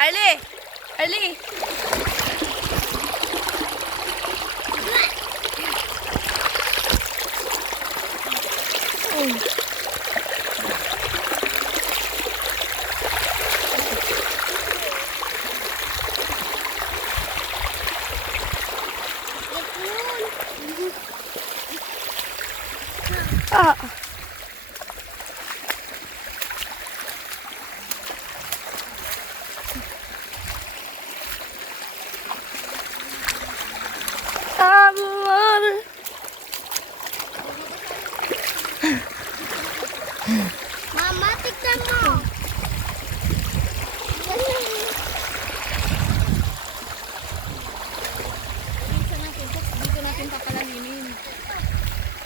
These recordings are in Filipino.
Ali! Ali! Ah! Mama, tignan mo. Dito natin papalalimin.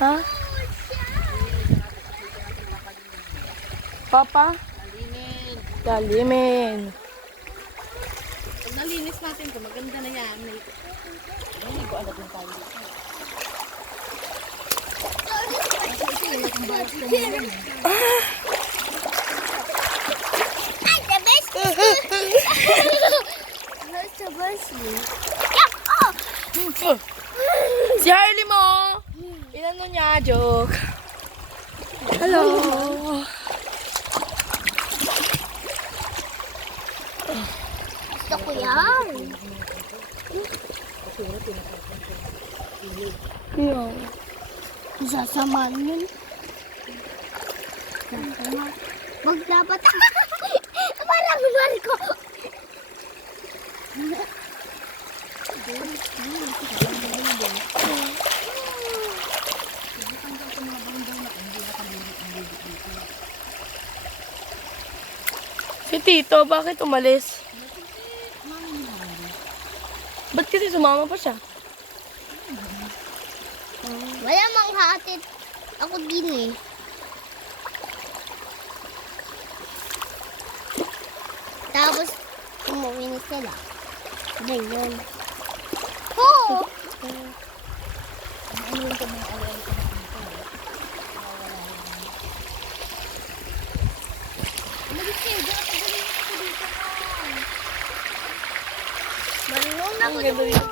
Ha? Papa? Lalimin. Dalimin. Pag nalinis natin ito, maganda na yan. May ko alam na tayo. Ay, the best. What's the best? Si Harley mo! Inano niya, joke. Hello! Gusto ko yan. Yung. Sasamahan yun. Wag dapat. Parang Marco. Si Tito, bakit umalis? Ba't kasi sumama pa siya? Wala mang hatid. Ako din eh. Tapos, umuwi na sila. Ganyan. Oo! Ano yung mga alayan ko na dito? Umalis kayo, dyan ako dito. Marunong na ako Ang ganda dito.